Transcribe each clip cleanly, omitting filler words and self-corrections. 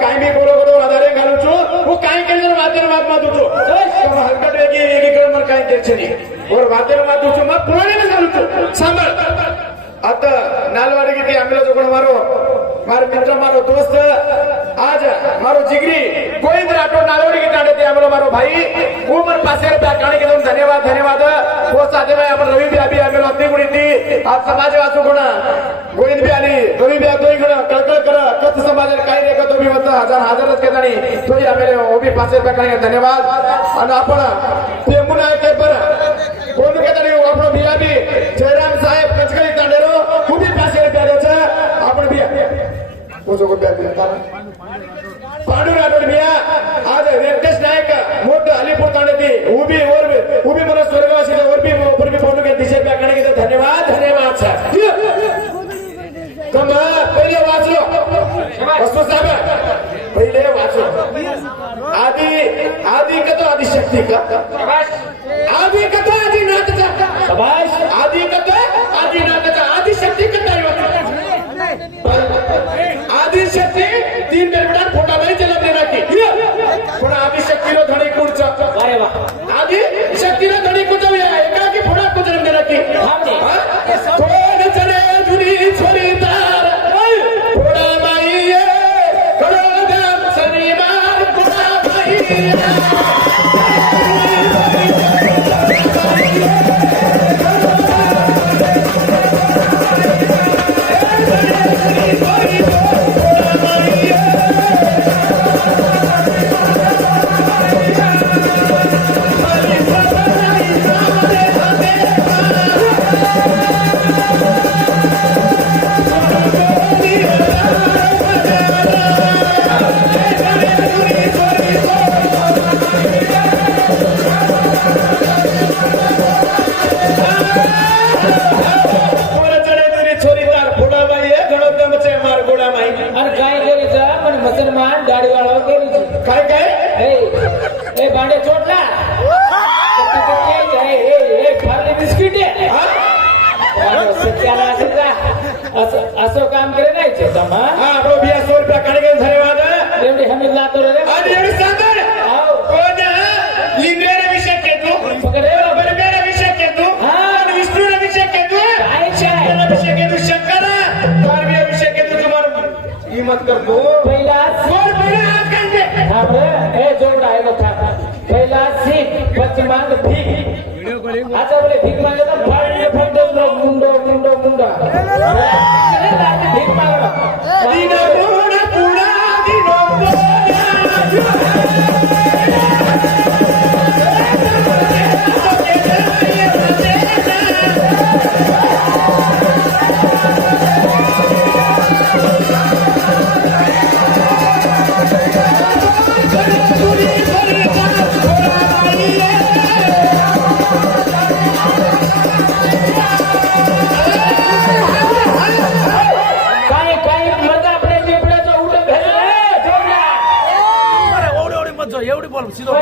काय मी बोलतो आधारे घालू छू वो काय केलं वाद्य मात मातू छू हलकट एकीकडे मला काय केलं नाही और वाद्य मातू छू मग पुराणे घालू छू सांभाळ आता नालवाडी किती आम्हाला जोगण मारो मित्र मारो दोस्त आज मारो जिगरी गोविंद राठोड नालवाडी की तांडे आम्हाला मारो भाई उमर पासे काणी के धन्यवाद वो साथे भाई आपण रवी भी अभी आम्हाला अगदी गुणी ती आज समाज वाचू कोण गोविंद भी आली रवी भी अगदी गुण कळकळ कर कत समाज काही नाही का तुम्ही होता हजारच केतानी तोही आम्हाला ओबी पासे काणी धन्यवाद आणि आपण ते मुना के पर कोण केतानी आपण भी आली जयराम साहेब कचकरी तांडेरो खूबी पासे प्यारेच आपण भी ओजो को प्यार पांडू राठोड मिया आज व्यंकटेश नायक मोठ अलीपूर तांडे ती उभी मला स्वर्गवासी वर भी फोटो के दिशे पे करने के धन्यवाद कम पहिले वाचलो वस्तू साहेब पहिले वाचलो आदि कतो आदि शक्ती का आदि कतो आदि नाथचा शाबाश आदि कतो आदि नाथचा आदि शक्ती का आदि शक्ती तीन बेटा फोटा नाही चला देना की पण आदि शक्तीला धडी कुडचा अरे वाह आदि शक्तीला धडी कुडचा एका की फोडा कुडचा देना की कोण चले जुनी छोरी तार फोडा बाई कडो गाम सनी मार फोडा बाई भांडे चोटला बिस्किट असं काम करे नाही ₹100 काढे धन्यवाद एवढी हमी लातो रे लिंगेने विषय केतो बरबेने विषय केतो विष्णूने विषय केतो विषय केतो शंकर पार्वती विषय केतो तुम्हाला हिम्मत करतो पहिला हे जोडा आहे लोक पहिला सीख पश्चिमांग भीक आता बोले भीक मागे ना फाडले फंडो मुंडो भीक मागणं एवढी बोल सीधो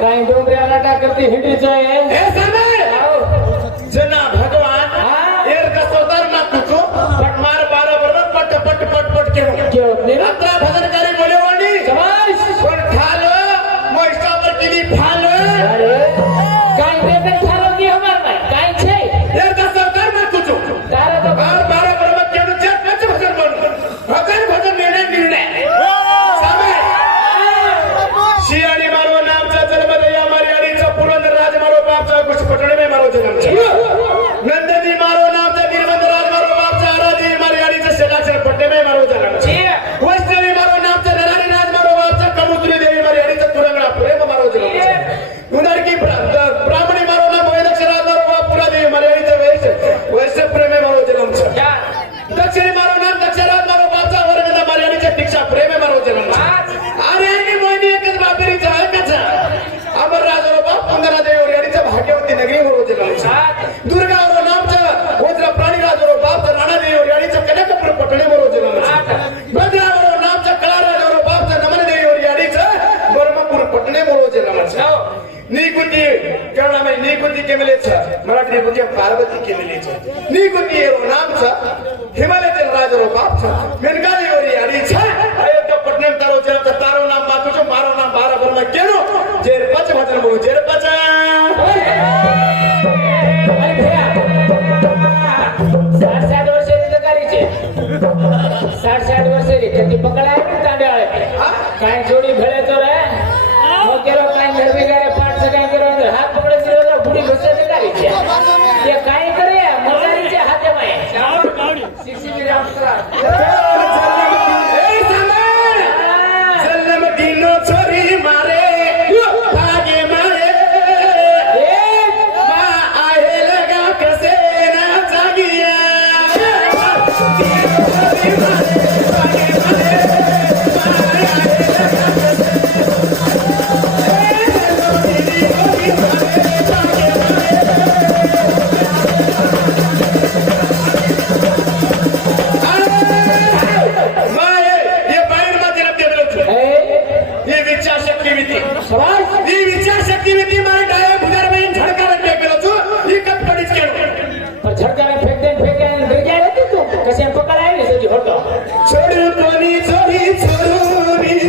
काय डोंगराला टाकते हिंडीचोय हे समय जना भगवान एर कसोतर ना तुझो पट मार बारा बरोबर पट पट पट पट केलो रात्रा भजन करे बोले वाणी पण ठाल मोइस्टावर केली फाल अरे काय बेबे थालो की हमार नाही काय છે एर कसोतर ना तुझो તારે તો बार बारा बरोबर केलो जे पच भजन बन भजन निर्णय समय शियानी मारो नामचा जन्म दया मर्यादीचा पुरंदर राज मारो बापचा कुछ पटणे में मारो जन्म नंदनी मारो नामचा गिरवंत राज मारो बापचा आराधी मर्यादीचा शेलाचर पट्टे में मारो जन्म वैष्णवी मारो नामचा नरारी राज मारो बापचा कमुद्री देवी मर्यादीचा तुरंगडा प्रेम मारो जन्म उदर की ब्राह्मणी मारो नाम वैदक्ष राज मारो बाप पुरा देवी मर्यादीचा वैश्य प्रेम में मारो जन्म दक्षिणी मारो नाम दक्ष राज मारो बापचा वर्गदा मर्यादीचा दीक्षा प्रेम में मारो जन्म अरे की मोहिनी एकच बापेरीचा आहे कसा अमर राजारो बाप पंधरा देव रेडीचा भाग्यवती नगरी हो जन्म दुर्गावरो नामचा वज्र प्राणी राजारो बाप राणा देव रेडीचा कनकपुर पटणे मरो जन्म भद्रावरो नामचा कळा राजारो बापचा नमन देव रेडीचा ब्रह्मपुर पटणे मरो जन्म नीकुती कर्णामय नीकुती केमलेच मराठी नीकुती पार्वती केमलेच नीकुती एरो नामचा हिमालयातील राजारो बापचा मेनगाली ओरी अडीचा अयोध्या पटणे तारो जन्मचा तारो नाम बातूचो मारो नाम बारा बर्मा केनो जेर पच भजन बोलो जेर पच साठ वर्ष अधिकारीचे 60 वर्ष कधी पकडाय तांदळ काय जोडी भळेतो रे मग केलो काय निर्विगारे पाठ सगळ्या करून हात पकडे दिलो बुडी बस अधिकारीचे ते काय करे मजारीचे हाते माय शिक्षित रामसरा जन्म दिनो छोरी मारे भागे मारे मा आहे लगा कसे ना जागिया छोड़ू तोनी छोड़ी छोड़ी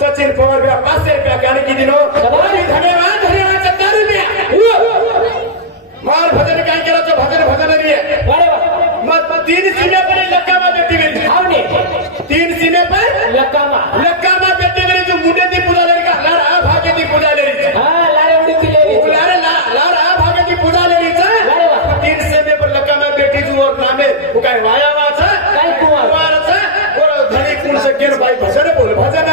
सचिन पवार का 500 रुपया गाने की दिनों धन्यवाद धन्यवाद 70 रुपया मार भजन काय केला तो भजन भजन नाही मग 3 सीमे पर लक्कामा बेटी गेली आवने 3 सीमे पर लक्कामा बेटी गेली जो मुंडे ती पूजा लेली का लार आ भागे ती पूजा लेली हां लारे उडी ती लेली लार आ भागे ती पूजा लेली 3 सीमे पर लक्कामा बेटी जो और नामे वो काय वाया वाचा काय कुमारचा और धनी कुण सकेर बाई भजन बोल भजन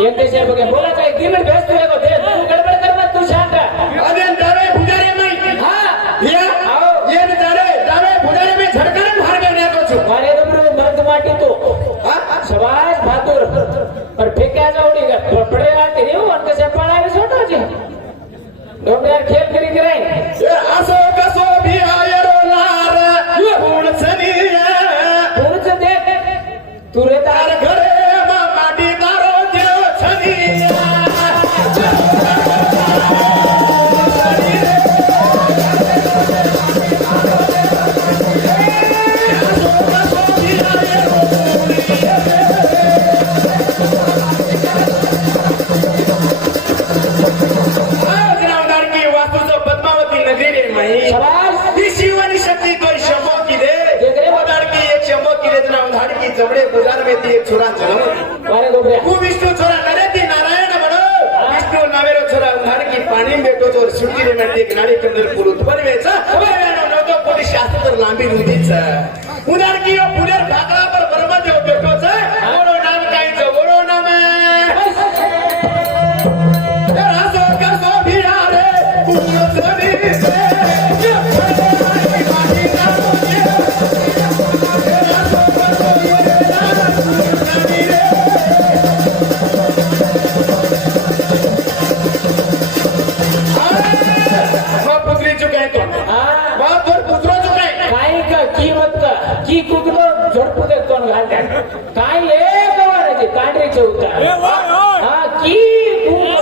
एकटेशा बघे बोला काय किमत व्यस्त आहे ते तू गडबड कर मत तू शांत अरे दावे पुजारी में हां ये दावे पुजारी में झड़कन मार में तो छु मारे तो मर्द माटी तो शाबाश बहादुर पर फेंका जावडी पडे आते रे वन कसे पळावे सोटो जी डोंगर खेळ करी करे ये असो कसो भी आयरो लार गुण सनिया पुरच देख तुरे तार घरे माटी तारो देव छनिया छोरा जन्म वारे गोबऱ्या હું વિષ્ણુ છોરા નરેથી નારાયણ બનો વિષ્ણુ નાવેરો છોરા ઉધાર की पाणी भेटो तो सुट्टी रे म्हणते एक नाडी कंदर पुरुत बनवेचा बरवेनो नव्हतो पोटी शास्त्र तर लांबी रुधीच उधार की पुढेर भाकरा पर बरोबर देव भेटोच ओरो नाम कायचं ओरो नाम रासो कसो भिडा रे पुण्य चोरी से की कुकलो झडपू देत कोण घालतात काय एक वाराचे कांडरीचे उतार हा की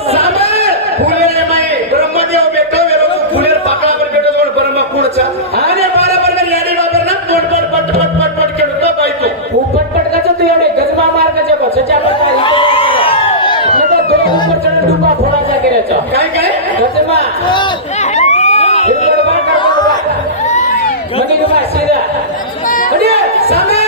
सामर फुलेर माई ब्रह्मदेव भेटो वेरो फुलेर पाकळा पर भेटो जोड ब्रह्म कुडचा आणि बरोबर ना याडी बाबर ना पट पट पट पट पट पट केलो तो बायको उपट कसं तू एवढे गजमा मार्गाच्या बसच्या बसा नाही तर दोन ऊपर चढ डुबा फोडायचा करायचा काय काय गजमा हिरवड बार करतो मनी गमा सीधा अरे सामर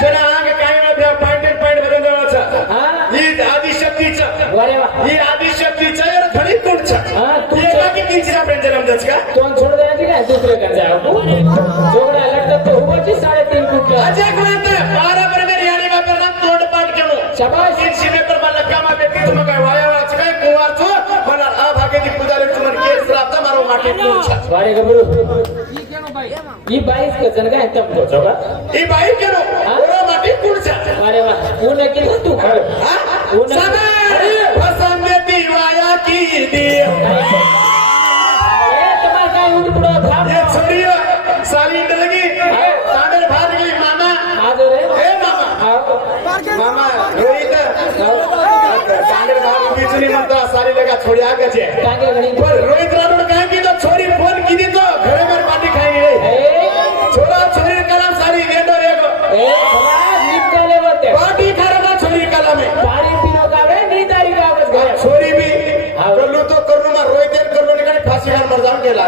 जरा आग काय ना पॉइंट बदल देवाचा हा ही आदिशक्तीचं वारे वा ही आदिशक्तीचं यार धडी कुडचा हा, तुमचं- तुझ्या की तीनशे आपण जन्म दच का तोंड सोड द्यायची काय दुसरे का जाऊ जोगडा लटकत तो उभाची 3.5 फूट अजय कुणात बरोबर ना याडी बाबर ना तोंड पाठ केलो शाबास तीन सीमे पर मला कामा भेटली तुम्ही काय वायावाच काय कुवारचो मला आ भागेती पुजारी तुम्हाला केस राहता मारो माटी कुडचा वारे गबरू ही बाईस कचन काय तम तो जोगा ही बाई केलो ओरो माटी कुडचा अरे वा ऊन की तू खळ ऊन पसंद दिवाया की दी तुम्हाला काय उठ पुढं थांब ये छोड़ियो साली लगी सांडर भाग गई मामा आज रे हे मामा मामा रोहित सांडर भाग बीचनी म्हणता साली लगा छोड़ी आ गए कांगे घणी पर रोहित राठोड काय की तो छोरी फोन की दी तो घरे में पार्टी खाई रे छोरा छोरी कलम साली लेडो एगो ए समाज निकले होते पार्टी खारना छोरी कलम में पाणी पिनो का रे नी तारी का बस घर छोरी भी करलू तो करलू मा रोहित करलू निकाली फांसी खान मर जाऊन गेला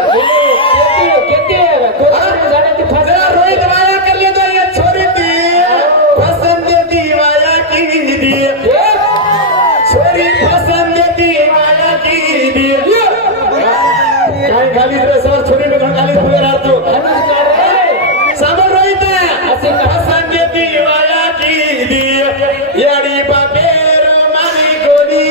किती कोण झाले ती फस जरा रोहित वाया कर लिया तो ये छोरी दी पसंद दीवाया की दी छोरी पसंद दीवाया की दी काय खाली रे सर छोरी में खाली हुए रातो सामर रोहित असे का पसंद दीवाया की दी याडी बापेर मानी गोली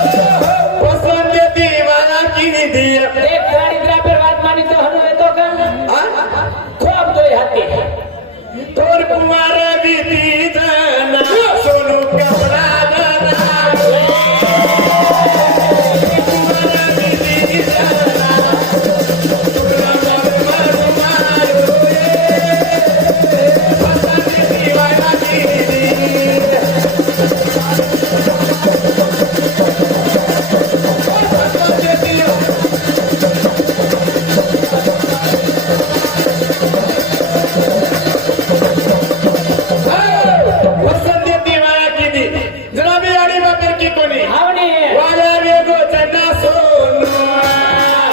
पसंद दीवाना की दी एक गाडी ग्राफर वाद मानी तो हनु येतो का खूप दोय हाती तोर कुमार बीती जाना सोनू कपड़ा दाना कुमार बीती जाना तुरा मारो मारो पसंद दीवाना की दी पसंद दीवाना की दी जरा भी आड़ी बापर की कोनी आवणी वाला वेगो चन्ना सोनू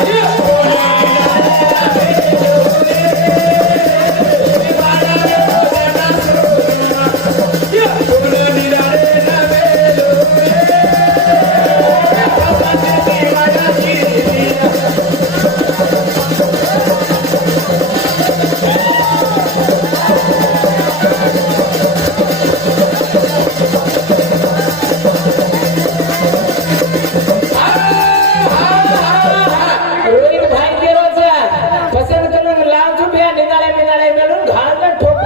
रोहित भाई के रोज पसंद करून लाव चुप्या निघाले मिळून घाललं ठोक